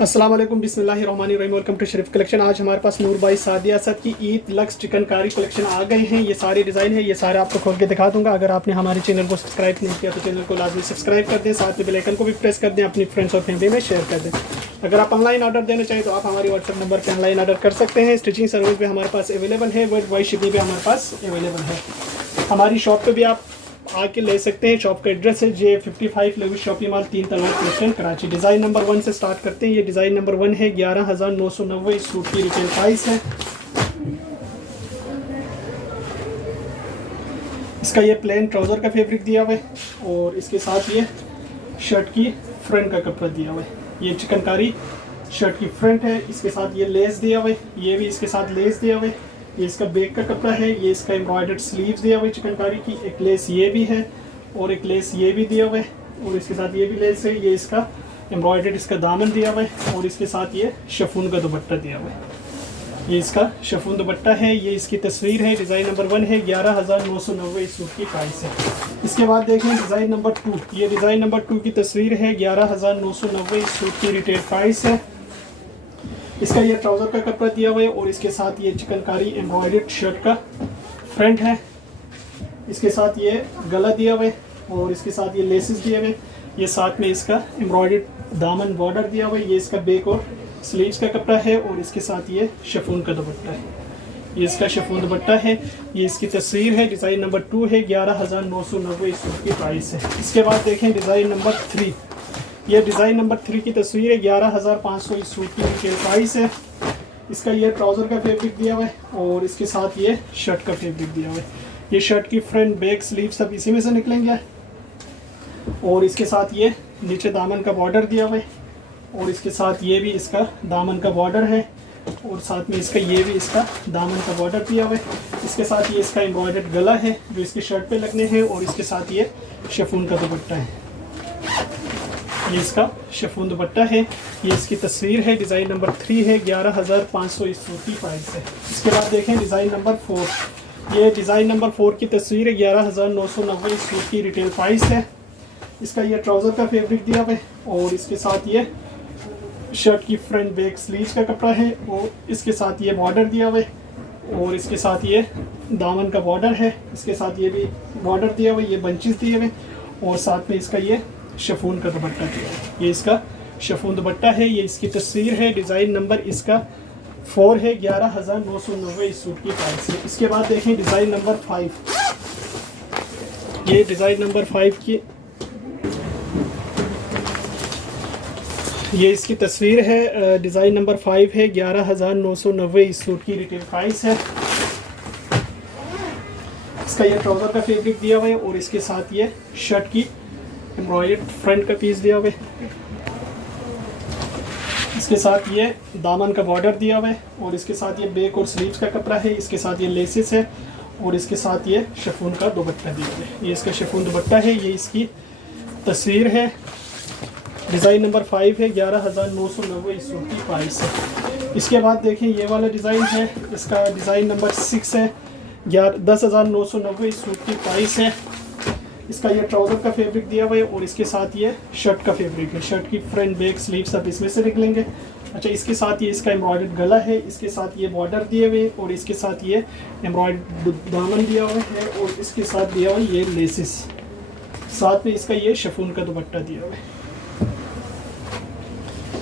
अस्सलाम वालेकुम बिस्मिल्लाहिर्रहमानिर्रहीम। Welcome to Sharif collection. आज हमारे पास नूर भाई सादिया असद की ईद लक्स चिकनकारी कलेक्शन आ गए हैं। ये सारे डिज़ाइन है, ये सारे आपको खोल के दिखा दूंगा। अगर आपने हमारे चैनल को सब्सक्राइब नहीं किया तो चैनल को लाजमी सब्सक्राइब कर दें, साथ में बेल आइकन को भी प्रेस कर दें, अपनी फ्रेंड्स और फैमिली में शेयर कर दें। अगर आप ऑनलाइन ऑर्डर देना चाहें तो आप हमारी व्हाट्सएप नंबर पर ऑनलाइन ऑर्डर कर सकते हैं। स्टिचिंग सर्विस भी हमारे पास अवेलेबल है, वर्ल्ड वाइड शिपिंग भी हमारे पास अवेलेबल है। हमारी शॉप पर भी आप आके ले सकते हैं। शॉप का एड्रेस है J55 लेविस शॉपिंग मॉल 3 तलाब क्वेश्चन कराची। डिज़ाइन नंबर 1 से स्टार्ट करते हैं। ये डिज़ाइन नंबर 1 है, 11,990 इस सूट की रिटेल प्राइस है। इसका ये प्लेन ट्राउज़र का फैब्रिक दिया हुआ है और इसके साथ ये शर्ट की फ्रंट का कपड़ा दिया हुआ है। ये चिकनकारी शर्ट की फ्रंट है, इसके साथ ये लेस दिया हुआ है, ये भी इसके साथ लेस दिया हुआ है। ये इसका बैक का कपड़ा है, ये इसका एम्ब्रॉयडर्ड स्लीव्स दिया हुआ है चिकनकारी की। एक लेस ये भी है और एक लेस ये भी दिया हुआ है और इसके साथ ये भी लेस है। ये इसका एम्ब्रॉयडर्ड इसका दामन दिया हुआ है और इसके साथ ये शिफॉन का दुपट्टा दिया हुआ है। ये इसका शिफॉन दुपट्टा है। ये इसकी तस्वीर है। डिज़ाइन नंबर 1 है, 11,990 इस सूट की प्राइस है। इसके बाद देखें डिज़ाइन नंबर 2। ये डिज़ाइन नंबर 2 की तस्वीर है, 11,990 इस सूट की रिटेल प्राइस है। इसका ये ट्राउज़र का कपड़ा दिया हुआ है और इसके साथ ये चिकनकारी एम्ब्रॉयडर्ड शर्ट का फ्रंट है। इसके साथ ये गला दिया हुआ है और इसके साथ ये लेसेस दिए हुए। ये साथ में इसका एम्ब्रॉयडर्ड दामन बॉर्डर दिया हुआ है। ये इसका बैक और स्लीव्स का कपड़ा है और इसके साथ ये शिफॉन का दुपट्टा है। ये इसका शिफॉन दुपट्टा है। ये इसकी तस्वीर है। डिज़ाइन नंबर 2 है, 11,990 इस सूट की प्राइस है। इसके बाद देखें डिज़ाइन नंबर 3। ये डिज़ाइन नंबर 3 की तस्वीर है, 11,500 इस सूट की रिटेल प्राइस है। इसका ये ट्राउज़र का फैब्रिक दिया हुआ है और इसके साथ ये शर्ट का फैब्रिक दिया हुआ है। ये शर्ट की फ्रंट बैक स्लीव सब इसी में से निकलेंगे और इसके साथ ये नीचे दामन का बॉर्डर दिया हुआ है और इसके साथ ये भी इसका दामन का बॉर्डर है और साथ में इसका ये भी इसका दामन का बॉर्डर दिया हुआ है। इसके साथ ये इसका एम्ब्रॉयडर्ड गला है जो इसके शर्ट पे लगने हैं और इसके साथ ये शिफॉन का दुपट्टा है। ये इसका शिफॉन दुपट्टा है। ये इसकी तस्वीर है। डिज़ाइन नंबर 3 है, 11,500 इस सूट की प्राइस है। इसके बाद देखें डिज़ाइन नंबर 4। ये डिज़ाइन नंबर 4 की तस्वीर है, 11,990 इस सूट की रिटेल प्राइस है। इसका ये ट्राउज़र का फैब्रिक दिया हुआ है और इसके साथ ये शर्ट की फ्रंट बैक स्लीव्स का कपड़ा है और इसके साथ ये बॉर्डर दिया हुआ है और इसके साथ ये दामन का बॉर्डर है। इसके साथ ये भी बॉर्डर दिया हुआ है, ये बंचेस दिए हुए और साथ में इसका ये शिफॉन का दुपट्टा दिया है। ये इसका शिफॉन दुपट्टा है। ये इसकी तस्वीर है। डिज़ाइन नंबर इसका 4 है, 11,990 इस सूट की प्राइस है। इसके बाद देखें डिज़ाइन नंबर 5। ये डिज़ाइन नंबर 5 की ये इसकी तस्वीर है। डिज़ाइन नंबर 5 है, 11,990 इस सूट की रिटेल प्राइस है। इसका ये ट्राउज़र का फैब्रिक दिया हुआ है और इसके साथ ये शर्ट की एम्ब्रॉयडर्ड फ्रंट का पीस दिया हुआ है। इसके साथ ये दामन का बॉर्डर दिया हुआ है और इसके साथ ये बैक और स्लीव्स का कपड़ा है। इसके साथ ये लेसेस है और इसके साथ ये शिफॉन का दुपट्टा दिया हुआ है। ये इसका शिफॉन दुपट्टा है। ये इसकी तस्वीर है। डिज़ाइन नंबर 5 है, 11,990 इस सूट की प्राइस है। इसके बाद देखें ये वाला डिज़ाइन है। इसका डिज़ाइन नंबर 6 है, 10,990 इस सूट की प्राइस है। इसका ये ट्राउज़र का फैब्रिक दिया हुआ है और इसके साथ ये शर्ट का फैब्रिक है। शर्ट की फ्रंट बैक स्लीव सब इसमें से निकलेंगे। अच्छा, इसके साथ ये इसका एम्ब्रॉयडर्ड गला है। इसके साथ ये बॉर्डर दिए हुए और इसके साथ ये एम्ब्रॉयडर्ड दामन दिया हुआ है और इसके साथ दिया हुआ ये लेसिस। साथ में इसका ये शिफॉन का दुपट्टा दिया हुआ है।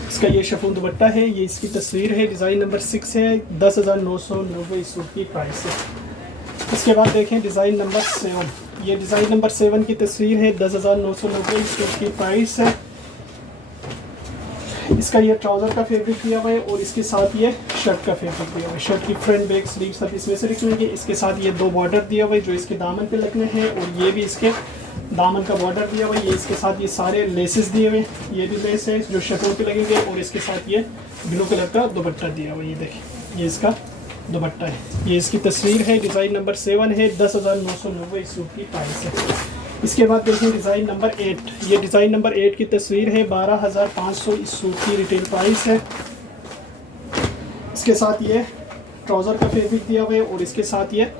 इसका ये शिफॉन दुपट्टा है। ये इसकी तस्वीर है। डिज़ाइन नंबर 6 है, 10,990 इस सूट की प्राइस है। इसके बाद देखें डिज़ाइन नंबर 7। ये डिज़ाइन नंबर 7 की तस्वीर है, 10,990 इस सूट की प्राइस है। इसका ये ट्राउज़र का फैब्रिक दिया हुआ है और इसके साथ ये शर्ट का फैब्रिक दिया हुआ है। शर्ट की फ्रंट बैक स्लीव सब इसमें से निकलेंगे। इसके साथ ये 2 बॉर्डर दिया हुआ है जो इसके दामन पे लगने हैं और ये भी इसके दामन का बॉर्डर दिया हुआ है। ये इसके साथ ये सारे लेसेस दिए हुए हैं। ये भी लेस है जो शिफॉन पे लगेंगे और इसके साथ ये ब्लू कलर का दुपट्टा दिया हुआ है। ये देखें, ये इसका दुपट्टा है। ये इसकी तस्वीर है। डिज़ाइन नंबर 7 है, 10,990 इस सूट की प्राइस है। इसके बाद देखें डिज़ाइन नंबर 8। ये डिज़ाइन नंबर 8 की तस्वीर है, 12,500 इस सूट की रिटेल प्राइस है। इसके साथ ये ट्राउज़र का फैब्रिक दिया हुआ है और इसके साथ ये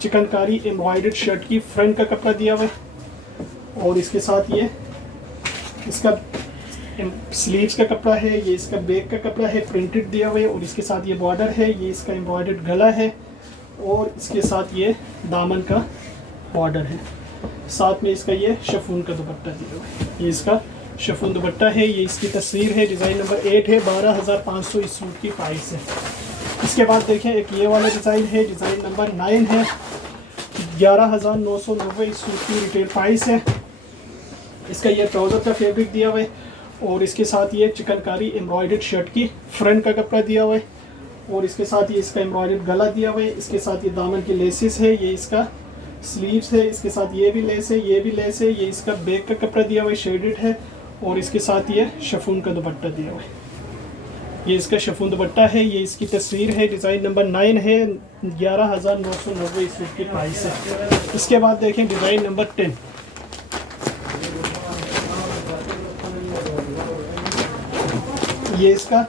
चिकनकारी एम्ब्रॉयडर्ड शर्ट की फ्रंट का कपड़ा दिया हुआ है और इसके साथ ये इसका स्लीव्स का कपड़ा है, ये इसका बैक का कपड़ा है, प्रिंटेड दिया हुआ है, और इसके साथ ये बॉर्डर है, ये इसका एम्ब्रॉयडर्ड गला है, और इसके साथ ये दामन का बॉर्डर है। साथ में इसका ये शिफॉन का दुपट्टा दिया हुआ है, ये इसका शिफॉन दुपट्टा है। ये इसकी तस्वीर है, डिज़ाइन नंबर 8 है, 12,500 इस सूट की प्राइस है। इसके बाद देखें एक ये वाला डिज़ाइन है, डिज़ाइन नंबर 9 है, 11,990 इस सूट की रिटेल प्राइस है। इसका ये ट्राउज़र का फैब्रिक दिया हुआ है, और इसके साथ ये चिकनकारी एम्ब्रॉयडर्ड शर्ट की फ्रंट का कपड़ा दिया हुआ है, और इसके साथ ये इसका एम्ब्रॉयडर्ड गला दिया हुआ है। इसके साथ ये दामन की लेसेस है, ये इसका स्लीव्स है, इसके साथ ये भी लेस है, ये भी लेस है, ये इसका बैक का कपड़ा दिया हुआ है, शेडेड है, और इसके साथ ये शिफॉन का दुपट्टा दिया हुआ है, ये इसका शिफॉन दुपट्टा है। ये इसकी तस्वीर है, डिज़ाइन नंबर 9 है, 11,990 इस सूट की प्राइस है। इसके बाद देखें डिज़ाइन नंबर 10, ये इसका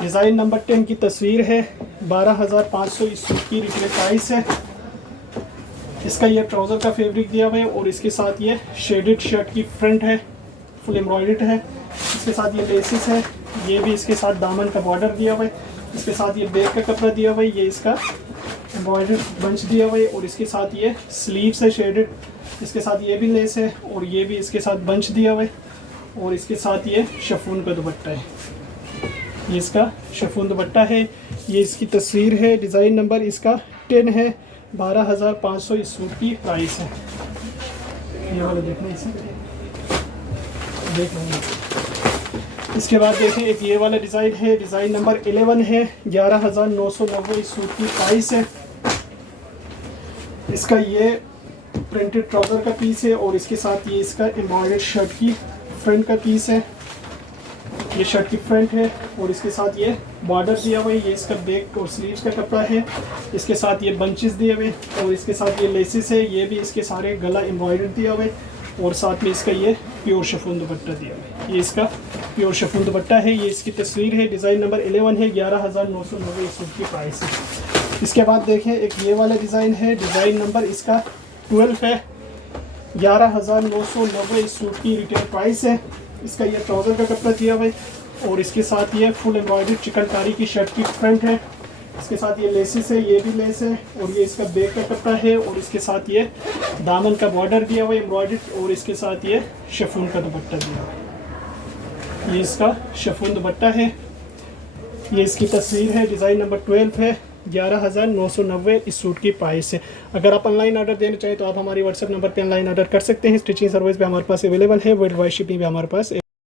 डिज़ाइन नंबर 10 की तस्वीर है, 12,500 इस सूट की रिटेल प्राइस है। इसका ये ट्राउज़र का फैब्रिक दिया हुआ है, और इसके साथ ये शेडेड शर्ट की फ्रंट है, फुल एम्ब्रॉयडर्ड है। इसके साथ ये लेसिस है, ये भी इसके साथ दामन का बॉर्डर दिया हुआ है। इसके साथ ये बैक का कपड़ा दिया हुआ है, ये इसका एम्ब्रॉयडर्ड बंच दिया हुआ है, और इसके साथ ये स्लीव्स है शेडेड, इसके साथ ये भी लेस है, और ये भी इसके साथ बंच दिया हुआ है, और इसके साथ ये शिफॉन का दुपट्टा है, ये इसका शिफॉन दुपट्टा है। ये इसकी तस्वीर है, डिज़ाइन नंबर इसका 10 है, 12,500 इस सूट की प्राइस है। ये वाला देखना इसे देख लेंगे। इसके बाद देखें एक ये वाला डिज़ाइन है, डिज़ाइन नंबर 11 है, 11,990 इस सूट की प्राइस है। इसका ये प्रिंटेड ट्राउज़र का पीस है, और इसके साथ ये इसका एम्ब्रॉयडर्ड शर्ट की फ्रंट का पीस है, ये शर्ट की फ्रंट है, और इसके साथ ये बॉर्डर दिया हुआ है, ये इसका बैक और स्लीव्स का कपड़ा है। इसके साथ ये बंचेस दिए हुए, और इसके साथ ये लेसेस है, ये भी इसके सारे गला एम्ब्रॉयडर्ड दिया हुआ है, और साथ में इसका ये प्योर शिफॉन दुपट्टा दिया हुआ है, ये इसका प्योर शिफॉन दुपट्टा है। ये इसकी तस्वीर है, डिज़ाइन नंबर 11 है, 11,990 इस सूट की प्राइस है। इसके बाद देखें एक ये वाला डिज़ाइन है, डिज़ाइन नंबर इसका 12 है, 11,990 इस सूट की रिटेल प्राइस है। इसका ये ट्राउज़र का कपड़ा दिया हुआ है, और इसके साथ ये फुल एम्ब्रॉयडर्ड चिकनकारी की शर्ट की फ्रंट है। इसके साथ ये लेसेस है, ये भी लेस है, और ये इसका बैक का कपड़ा है, और इसके साथ ये दामन का बॉर्डर दिया हुआ है एम्ब्रॉयडर्ड, और इसके साथ ये शिफॉन का दुपट्टा दिया हुआ है, ये इसका शिफॉन दुपट्टा है। ये इसकी तस्वीर है, डिज़ाइन नंबर 12 है, 11,990 इस सूट की प्राइस है। अगर आप ऑनलाइन ऑर्डर देना चाहें तो आप हमारी व्हाट्सएप नंबर पर ऑनलाइन ऑर्डर कर सकते हैं। स्टिचिंग सर्विस भी हमारे पास अवेलेबल है, वर्ल्ड वाइड शिपिंग भी हमारे पास